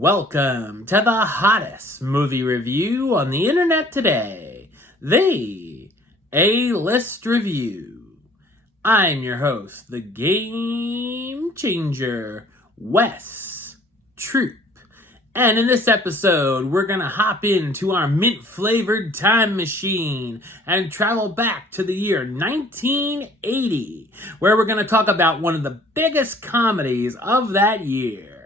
Welcome to the hottest movie review on the internet today, the A-List Review. I'm your host, the Game Changer, Wes Troop. And in this episode, we're going to hop into our mint-flavored time machine and travel back to the year 1980, where we're going to talk about one of the biggest comedies of that year.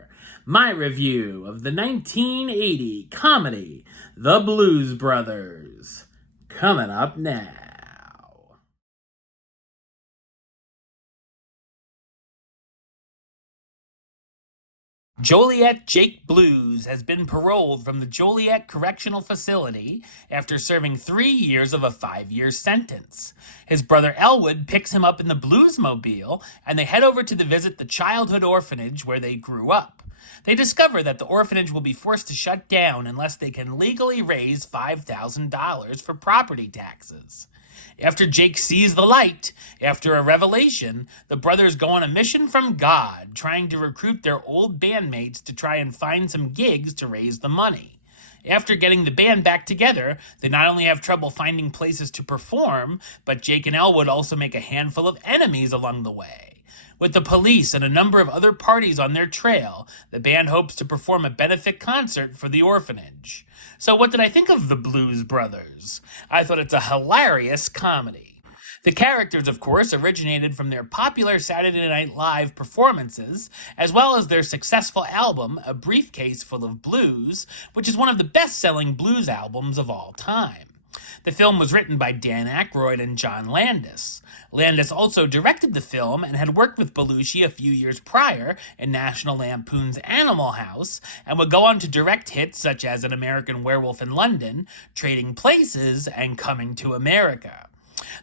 My review of the 1980 comedy, The Blues Brothers, coming up now. Joliet Jake Blues has been paroled from the Joliet Correctional Facility after serving 3 years of a 5-year sentence. His brother Elwood picks him up in the Bluesmobile, and they head over to visit the childhood orphanage where they grew up. They discover that the orphanage will be forced to shut down unless they can legally raise $5,000 for property taxes. After Jake sees the light, after a revelation, the brothers go on a mission from God, trying to recruit their old bandmates to try and find some gigs to raise the money. After getting the band back together, they not only have trouble finding places to perform, but Jake and Elwood also make a handful of enemies along the way. With the police and a number of other parties on their trail, the band hopes to perform a benefit concert for the orphanage. So what did I think of The Blues Brothers? I thought it's a hilarious comedy. The characters, of course, originated from their popular Saturday Night Live performances, as well as their successful album, A Briefcase Full of Blues, which is one of the best-selling blues albums of all time. The film was written by Dan Aykroyd and John Landis. Landis also directed the film and had worked with Belushi a few years prior in National Lampoon's Animal House, and would go on to direct hits such as An American Werewolf in London, Trading Places, and Coming to America.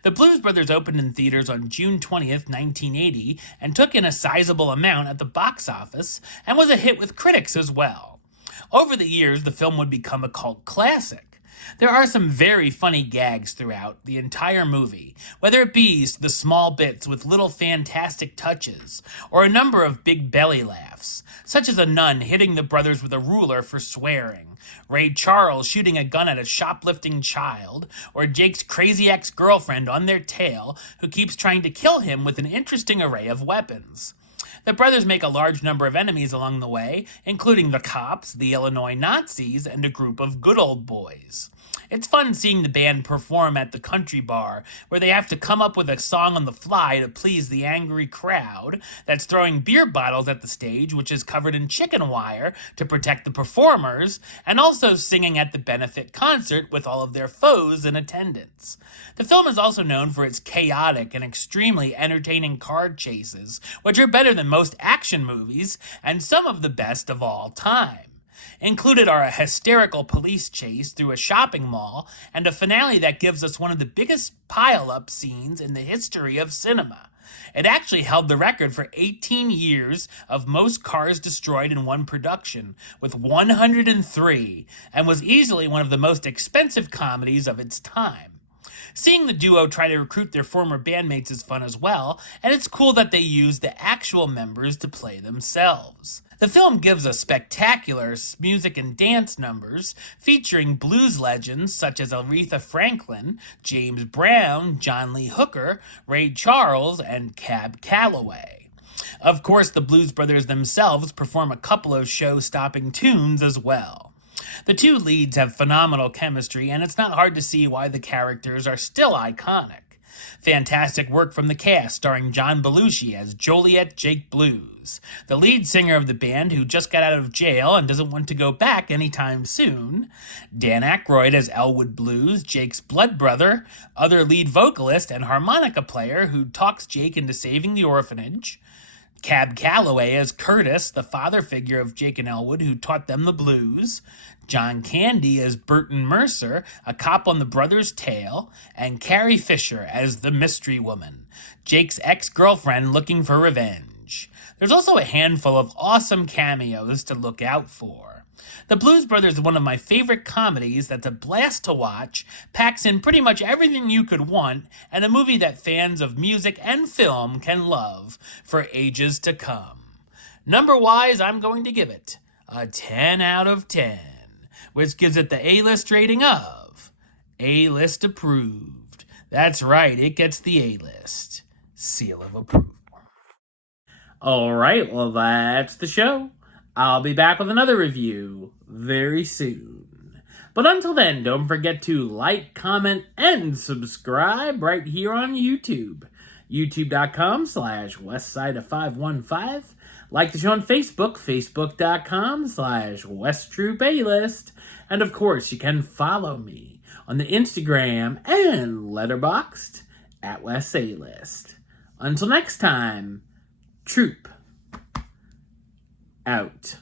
The Blues Brothers opened in theaters on June 20th, 1980, and took in a sizable amount at the box office, and was a hit with critics as well. Over the years, the film would become a cult classic. There are some very funny gags throughout the entire movie, whether it be the small bits with little fantastic touches, or a number of big belly laughs, such as a nun hitting the brothers with a ruler for swearing, Ray Charles shooting a gun at a shoplifting child, or Jake's crazy ex-girlfriend on their tail who keeps trying to kill him with an interesting array of weapons. The brothers make a large number of enemies along the way, including the cops, the Illinois Nazis, and a group of good old boys. It's fun seeing the band perform at the country bar, where they have to come up with a song on the fly to please the angry crowd that's throwing beer bottles at the stage, which is covered in chicken wire to protect the performers, and also singing at the benefit concert with all of their foes in attendance. The film is also known for its chaotic and extremely entertaining car chases, which are better than most action movies, and some of the best of all time. Included are a hysterical police chase through a shopping mall, and a finale that gives us one of the biggest pile-up scenes in the history of cinema. It actually held the record for 18 years of most cars destroyed in one production, with 103, and was easily one of the most expensive comedies of its time. Seeing the duo try to recruit their former bandmates is fun as well, and it's cool that they use the actual members to play themselves. The film gives us spectacular music and dance numbers featuring blues legends such as Aretha Franklin, James Brown, John Lee Hooker, Ray Charles, and Cab Calloway. Of course, the Blues Brothers themselves perform a couple of show-stopping tunes as well. The two leads have phenomenal chemistry, and it's not hard to see why the characters are still iconic. Fantastic work from the cast, starring John Belushi as Joliet Jake Blues, the lead singer of the band who just got out of jail and doesn't want to go back anytime soon, Dan Aykroyd as Elwood Blues, Jake's blood brother, other lead vocalist and harmonica player who talks Jake into saving the orphanage, Cab Calloway as Curtis, the father figure of Jake and Elwood who taught them the blues, John Candy as Burton Mercer, a cop on the brothers' tail, and Carrie Fisher as the mystery woman, Jake's ex-girlfriend looking for revenge. There's also a handful of awesome cameos to look out for. The Blues Brothers is one of my favorite comedies that's a blast to watch, packs in pretty much everything you could want, and a movie that fans of music and film can love for ages to come. Number-wise, I'm going to give it a 10 out of 10, which gives it the A-list rating of A-list approved. That's right, it gets the A-list seal of approval. All right, well, that's the show. I'll be back with another review very soon. But until then, don't forget to like, comment, and subscribe right here on YouTube. YouTube.com/Westside of 515. Like the show on Facebook, Facebook.com/WestTroupeAlist. And of course, you can follow me on the Instagram and Letterboxd at WesAlist. Until next time, Troop out.